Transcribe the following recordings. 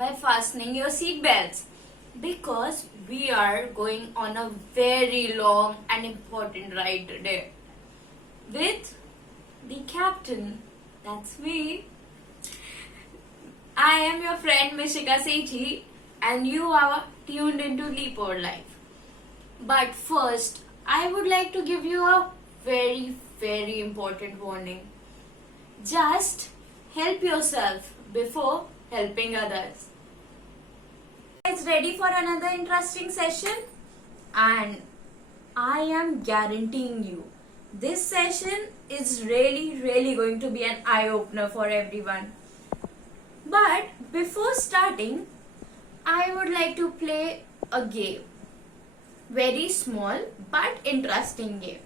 by fastening your seat belts because we are going on a very long and important ride today with the captain. That's me. I am your friend Mishika Sethi and you are tuned into Leap Our Life. But first, I would like to give you a very important warning. Just help yourself before helping others. Guys, ready for another interesting session? And I am guaranteeing you, this session is really going to be an eye-opener for everyone. But before starting, I would like to play a game. Very small but interesting game.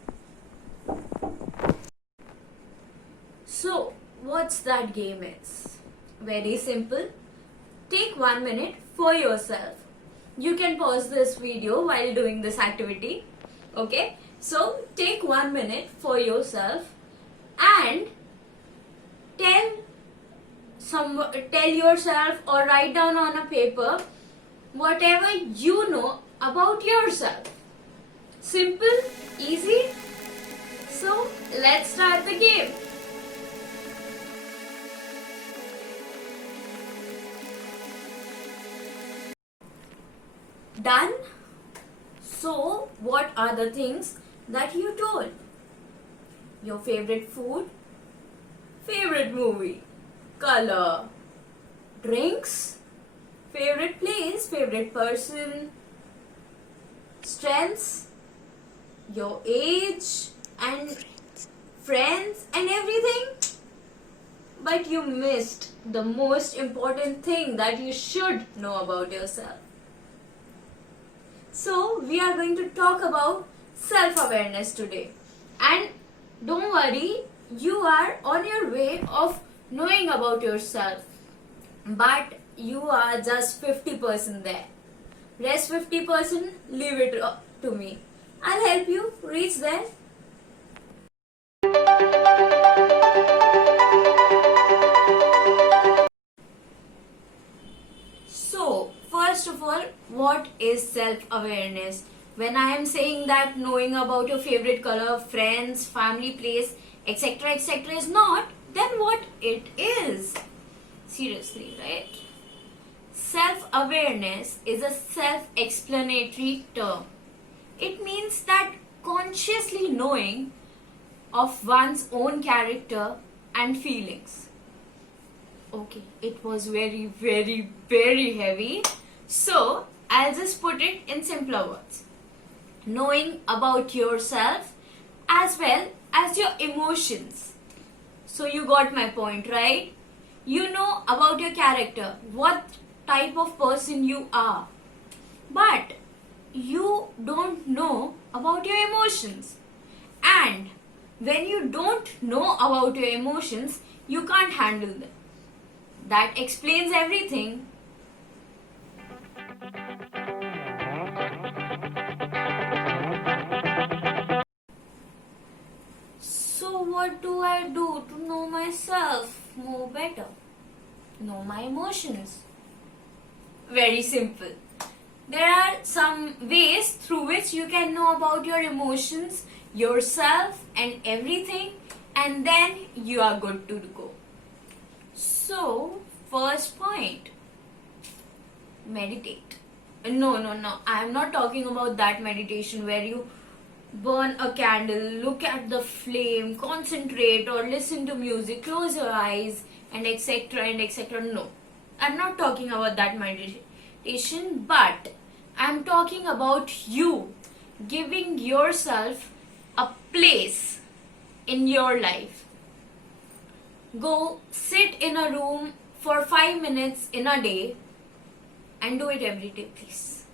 So, what's that game is? Very simple. Take 1 minute for yourself. You can pause this video while doing this activity. Okay? So, take 1 minute for yourself and tell yourself or write down on a paper whatever you know about yourself. Simple, easy. So, let's start the game. Done? So, what are the things that you told? Your favorite food, favorite movie, color, drinks, favorite place, favorite person, strengths, your age and friends and everything. But you missed the most important thing that you should know about yourself. So, we are going to talk about self-awareness today. And don't worry, you are on your way of knowing about yourself. But you are just 50% there. Rest 50%, leave it to me. I'll help you reach there. So, first of all, what is self-awareness? When I am saying that knowing about your favorite color, friends, family, place, etc. is not, then what it is? Seriously, right? Self-awareness is a self-explanatory term. It means that consciously knowing of one's own character and feelings. Okay, it was very heavy. So, I'll just put it in simpler words. Knowing about yourself as well as your emotions. So, you got my point, right? You know about your character, what type of person you are. But you don't know about your emotions. And when you don't know about your emotions, you can't handle them. That explains everything. So what do I do to know myself more better? Know my emotions. Very simple. There are some ways through which you can know about your emotions, yourself and everything, and then you are good to go. So, first point, meditate. No, I am not talking about that meditation where you burn a candle, look at the flame, concentrate or listen to music, close your eyes and etc. No, I'm not talking about that meditation, but I'm talking about you giving yourself a place in your life. Go sit in a room for 5 minutes in a day and do it every day, please.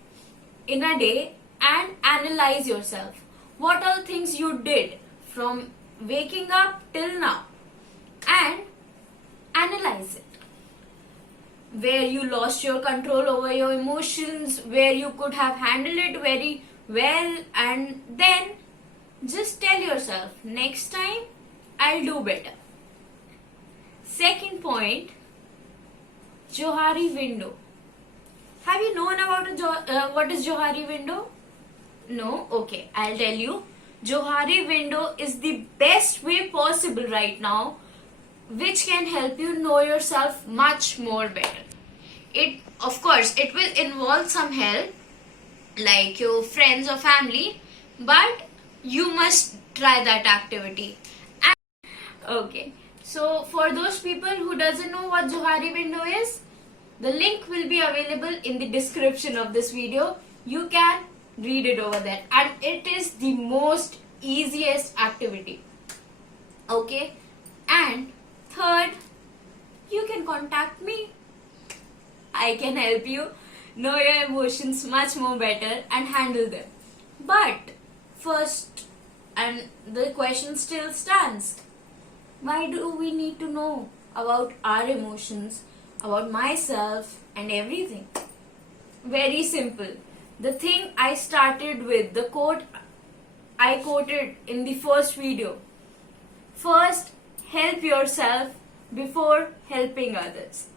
In a day, and analyze yourself. What all things you did from waking up till now, and analyze it. Where you lost your control over your emotions, where you could have handled it very well, and then just tell yourself, next time I'll do better. Second point, Johari window. Have you known about what is Johari window? No? Okay, I'll tell you. Johari window is the best way possible right now, which can help you know yourself much more better. It, of course, it will involve some help, like your friends or family, but you must try that activity. Okay, so for those people who doesn't know what Johari window is, the link will be available in the description of this video. You can read it over there, and it is the most easiest activity. Okay, and third, you can contact me. I can help you know your emotions much more better and handle them. But first, and the question still stands, why do we need to know about our emotions, about myself and everything? Very simple. The thing I started with, the quote I quoted in the first video. First, help yourself before helping others.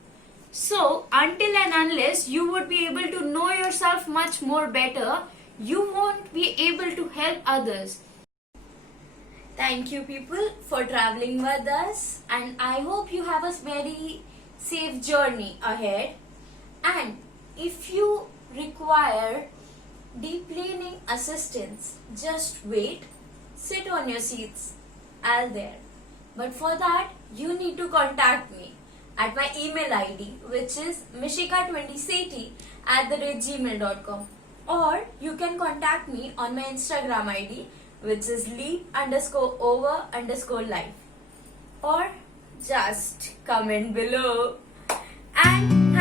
So, until and unless you would be able to know yourself much more better, you won't be able to help others. Thank you, people, for traveling with us, and I hope you have a very safe journey ahead. And if you require deep cleaning assistance, just wait, sit on your seats, I'll there. But for that, you need to contact me at my email ID, which is mishika20sethi@gmail.com, or you can contact me on my Instagram ID, which is leap_over_life, or just comment below. And